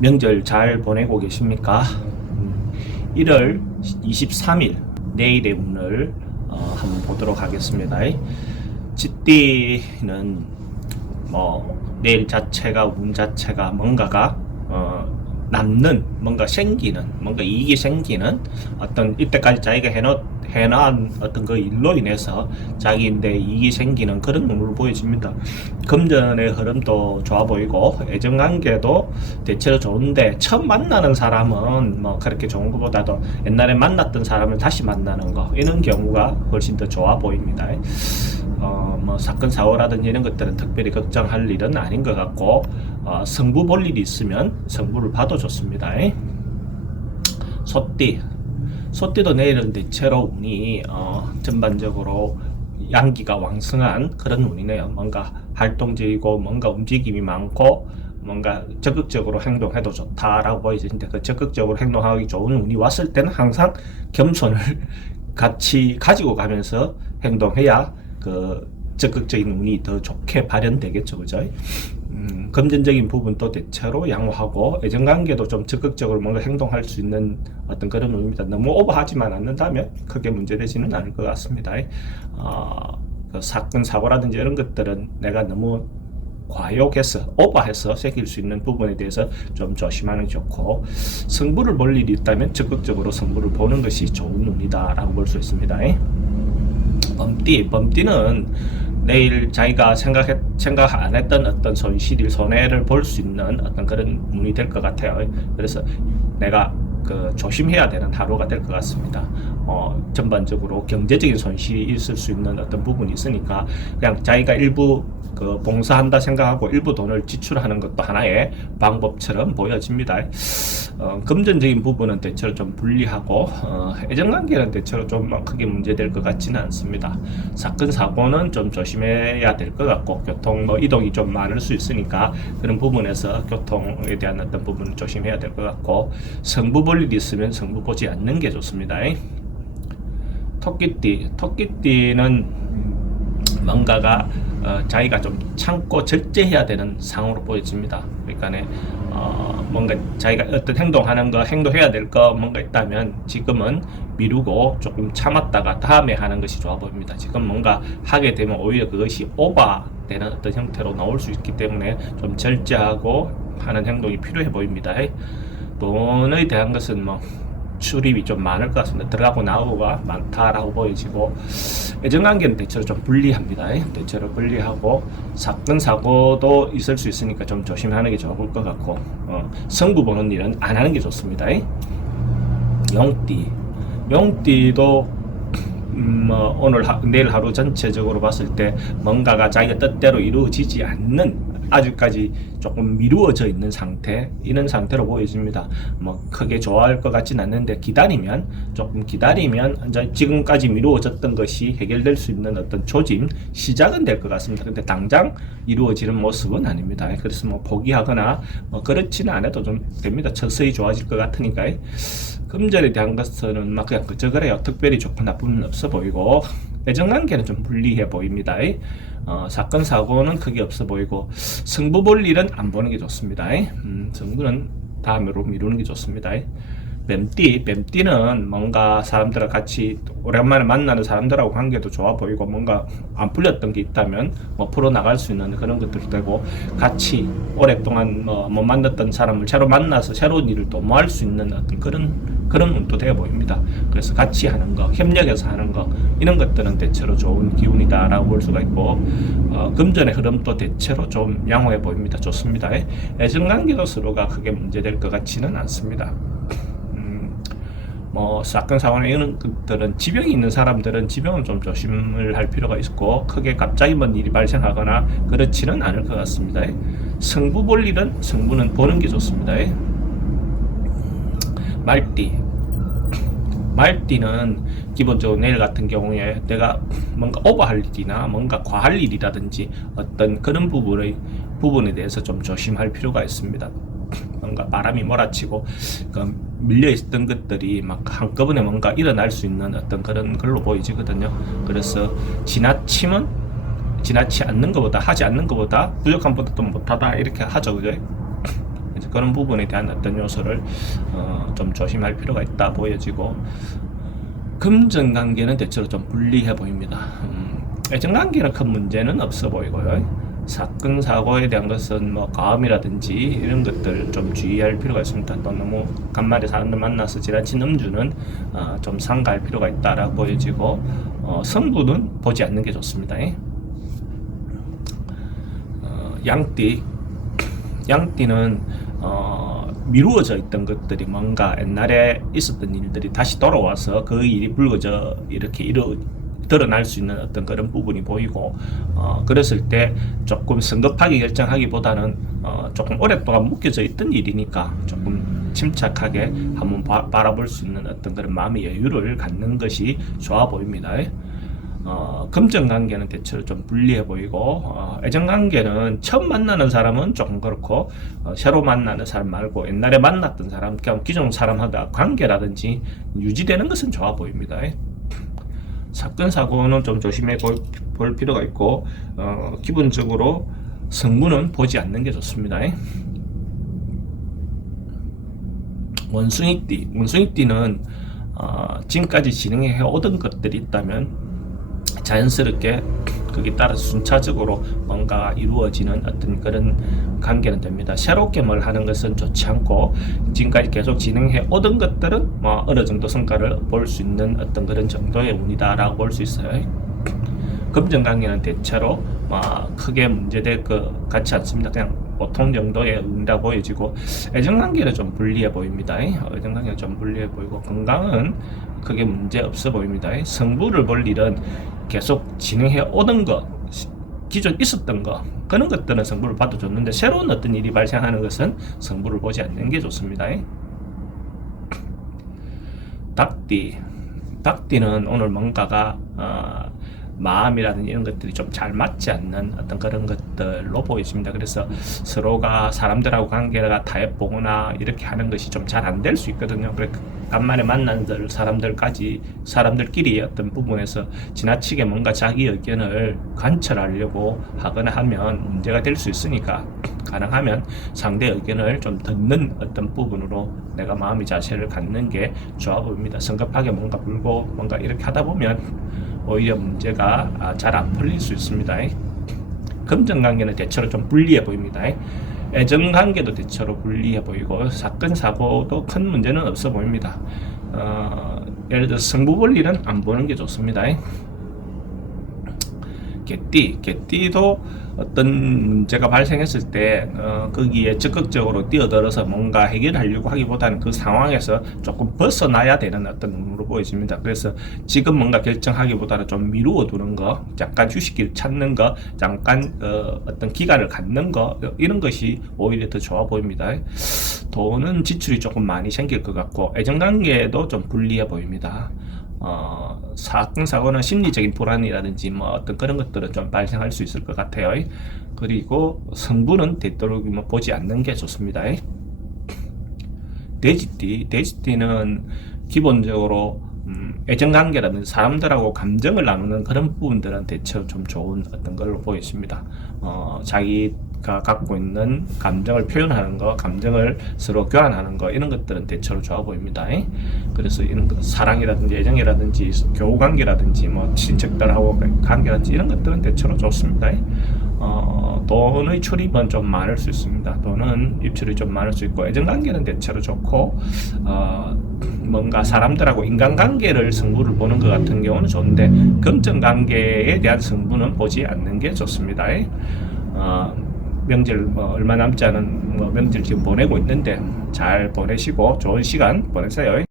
명절 잘 보내고 계십니까? 1월 23일 내일의 운을 한번 보도록 하겠습니다. 쥐띠는 내일 자체가 운 자체가 뭔가가 남는, 뭔가 생기는, 뭔가 이익이 생기는 어떤 이때까지 자기가 해놓은 어떤 그 일로 인해서 자기인데 이익이 생기는 그런 운으로 보여집니다. 금전의 흐름도 좋아 보이고 애정관계도 대체로 좋은데 처음 만나는 사람은 그렇게 좋은 것보다도 옛날에 만났던 사람을 다시 만나는 거, 이런 경우가 훨씬 더 좋아 보입니다. 사건 사고라든지 이런 것들은 특별히 걱정할 일은 아닌 것 같고, 성부 볼 일이 있으면 성부를 봐도 좋습니다. 소띠도 내일은 대체로 운이 전반적으로 양기가 왕성한 그런 운이네요. 뭔가 활동적이고 뭔가 움직임이 많고 뭔가 적극적으로 행동해도 좋다라고 보이는데, 그 적극적으로 행동하기 좋은 운이 왔을 때는 항상 겸손을 같이 가지고 가면서 행동해야 그 적극적인 운이 더 좋게 발현되겠죠, 그죠? 금전적인 부분도 대체로 양호하고 애정관계도 좀 적극적으로 뭔가 행동할 수 있는 어떤 그런 운입니다. 너무 오버하지만 않는다면 크게 문제되지는 않을 것 같습니다. 그 사건 사고라든지 이런 것들은 내가 너무 과욕해서 오버해서 새길 수 있는 부분에 대해서 좀 조심하는 게 좋고, 성부를 볼 일이 있다면 적극적으로 성부를 보는 것이 좋은 운이다 라고 볼 수 있습니다. 범띠는 내일 자기가 생각 안 했던 어떤 손해를 볼 수 있는 어떤 그런 운이 될 것 같아요. 그래서 내가 조심해야 되는 하루가 될 것 같습니다. 전반적으로 경제적인 손실이 있을 수 있는 어떤 부분이 있으니까 그냥 자기가 일부 봉사한다 생각하고 일부 돈을 지출하는 것도 하나의 방법처럼 보여집니다. 금전적인 부분은 대체로 좀 불리하고, 애정관계는 대체로 좀 크게 문제될 것 같지는 않습니다. 사건 사고는 좀 조심해야 될 것 같고, 교통 이동이 좀 많을 수 있으니까 그런 부분에서 교통에 대한 어떤 부분을 조심해야 될 것 같고, 성부 볼 일이 있으면 성부 보지 않는 게 좋습니다. 토끼띠는 뭔가가 자기가 좀 참고 절제해야 되는 상황으로 보여집니다. 그러니까 뭔가 자기가 어떤 행동해야 될 거 뭔가 있다면 지금은 미루고 조금 참았다가 다음에 하는 것이 좋아 보입니다. 지금 뭔가 하게 되면 오히려 그것이 오버되는 어떤 형태로 나올 수 있기 때문에 좀 절제하고 하는 행동이 필요해 보입니다. 돈에 대한 것은 출입이 좀 많을 것 같습니다. 들어가고 나오고가 많다라고 보여지고, 애정관계는 대체로 좀 불리합니다. 대체로 불리하고 사건 사고도 있을 수 있으니까 좀 조심하는 게 좋을 것 같고, 성부 보는 일은 안 하는 게 좋습니다. 용띠도 내일 하루 전체적으로 봤을 때 뭔가가 자기가 뜻대로 이루어지지 않는, 아직까지 조금 미루어져 있는 이런 상태로 보여집니다. 크게 좋아할 것 같진 않는데 조금 기다리면 이제 지금까지 미루어졌던 것이 해결될 수 있는 어떤 시작은 될 것 같습니다. 근데 당장 이루어지는 모습은 아닙니다. 그래서 포기하거나 그렇지는 않아도 좀 됩니다. 서서히 좋아질 것 같으니까. 금전에 대한 것은 그냥 그저 그래요. 특별히 좋고 나쁨은 없어 보이고, 애정관계는 좀 불리해 보입니다. 사건 사고는 크게 없어 보이고, 성부 볼 일은 안 보는 게 좋습니다. 성부는 다음으로 미루는 게 좋습니다. 뱀띠는 뭔가 사람들과 같이 오랜만에 만나는 사람들하고 관계도 좋아 보이고, 뭔가 안 풀렸던 게 있다면 풀어나갈 수 있는 그런 것들도 되고, 같이 오랫동안 못 만났던 사람을 새로 만나서 새로운 일을 또 할 수 있는 어떤 그런 운도 되어 보입니다. 그래서 같이 하는 거, 협력해서 하는 거, 이런 것들은 대체로 좋은 기운이다 라고 볼 수가 있고, 금전의 흐름도 대체로 좀 양호해 보입니다. 좋습니다. 애정관계도 서로가 크게 문제될 것 같지는 않습니다. 사건 사고나 이런 것들은 지병이 있는 사람들은 지병은 좀 조심을 할 필요가 있고, 크게 갑자기 일이 발생하거나 그렇지는 않을 것 같습니다. 성부 볼 일은 성부는 보는 게 좋습니다. 말띠는 기본적으로 내일 같은 경우에 내가 뭔가 오버할 일이나 뭔가 과할 일이라든지 어떤 그런 부분에 대해서 좀 조심할 필요가 있습니다. 뭔가 바람이 몰아치고 밀려있던 것들이 한꺼번에 뭔가 일어날 수 있는 어떤 그런 걸로 보이지거든요. 그래서 지나치 않는 것보다, 하지 않는 것보다 부족한 것보다 또 못하다, 이렇게 하죠, 그죠? 그래서 그런 부분에 대한 어떤 요소를 좀 조심할 필요가 있다 보여지고, 금전 관계는 대체로 좀 불리해 보입니다. 애정 관계는 큰 문제는 없어 보이고요. 사건 사고에 대한 것은 뭐 가음이라든지 이런 것들 좀 주의할 필요가 있습니다. 또 너무 간만에 사람들 만나서 지나친 음주는 좀 삼가할 필요가 있다라고 보여지고, 성부는 보지 않는 게 좋습니다. 양띠는 미루어져 있던 것들이 뭔가 옛날에 있었던 일들이 다시 돌아와서 그 일이 불거져 이렇게 드러날 수 있는 어떤 그런 부분이 보이고, 그랬을 때 조금 성급하게 결정하기보다는 조금 오랫동안 묶여져 있던 일이니까 조금 침착하게 한번 바라볼 수 있는 어떤 그런 마음의 여유를 갖는 것이 좋아 보입니다. 금전 관계는 대체로 좀 불리해 보이고, 애정 관계는 처음 만나는 사람은 조금 그렇고, 새로 만나는 사람 말고 옛날에 만났던 사람, 그냥 기존 사람하고 관계라든지 유지되는 것은 좋아 보입니다. 사건 사고는 좀 조심해 볼 필요가 있고, 기본적으로 성분은 보지 않는 게 좋습니다. 원숭이띠는 지금까지 진행해 오던 것들이 있다면 자연스럽게 거기 따라 순차적으로 뭔가 이루어지는 어떤 그런 관계는 됩니다. 새롭게 뭘 하는 것은 좋지 않고, 지금까지 계속 진행해 오던 것들은 뭐 어느 정도 성과를 볼 수 있는 어떤 그런 정도의 운이다라고 볼 수 있어요. 금전 관계는 대체로 크게 문제될 것 같지 않습니다. 그냥 보통 정도의 운이라 보여지고, 애정 관계는 좀 불리해 보입니다. 애정 관계는 좀 불리해 보이고, 건강은 크게 문제 없어 보입니다. 성부를 볼 일은 계속 진행해 오던 것, 기존 있었던 것, 그런 것들은 성부를 봐도 좋는데, 새로운 어떤 일이 발생하는 것은 성부를 보지 않는 게 좋습니다. 닭띠는 오늘 뭔가가 마음이라든지 이런 것들이 좀 잘 맞지 않는 어떤 그런 것들로 보여집니다. 그래서 서로가 사람들하고 관계가 타협보거나 이렇게 하는 것이 좀 잘 안 될 수 있거든요. 그래 간만에 만난 사람들끼리 어떤 부분에서 지나치게 뭔가 자기 의견을 관철하려고 하거나 하면 문제가 될 수 있으니까, 가능하면 상대 의견을 좀 듣는 어떤 부분으로 내가 마음의 자세를 갖는 게 좋아 보입니다. 성급하게 뭔가 불고 뭔가 이렇게 하다 보면 오히려 문제가 잘 안 풀릴 수 있습니다. 금전 관계는 대체로 좀 불리해 보입니다. 애정 관계도 대체로 불리해 보이고, 사건 사고도 큰 문제는 없어 보입니다. 예를 들어 성부 볼 일은 안 보는 게 좋습니다. 개띠도 어떤 문제가 발생했을 때 거기에 적극적으로 뛰어들어서 뭔가 해결하려고 하기보다는 그 상황에서 조금 벗어나야 되는 어떤 눈으로 보여집니다. 그래서 지금 뭔가 결정하기보다는 좀 미루어 두는 거, 잠깐 휴식기를 찾는 거, 잠깐 어떤 기간을 갖는 거, 이런 것이 오히려 더 좋아 보입니다. 돈은 지출이 조금 많이 생길 것 같고, 애정관계도 좀 불리해 보입니다. 사건 사고는 심리적인 불안이라든지 뭐 어떤 그런 것들은 좀 발생할 수 있을 것 같아요. 그리고 성부는 되도록 보지 않는 게 좋습니다. 돼지띠는 기본적으로 애정관계라든지 사람들하고 감정을 나누는 그런 부분들은 대체로 좀 좋은 어떤 걸로 보여집니다. 자기가 갖고 있는 감정을 표현하는 거, 감정을 서로 교환하는 거, 이런 것들은 대체로 좋아 보입니다. 그래서 이런 사랑이라든지 애정이라든지 교우관계라든지 뭐 친척들하고 관계라든지 이런 것들은 대체로 좋습니다. 돈의 출입은 좀 많을 수 있습니다. 돈은 입출이 좀 많을 수 있고, 애정관계는 대체로 좋고, 뭔가 사람들하고 인간관계를 승부를 보는 것 같은 경우는 좋은데, 금전관계에 대한 승부는 보지 않는 게 좋습니다. 명절 얼마 남지 않은 명절 지금 보내고 있는데 잘 보내시고 좋은 시간 보내세요.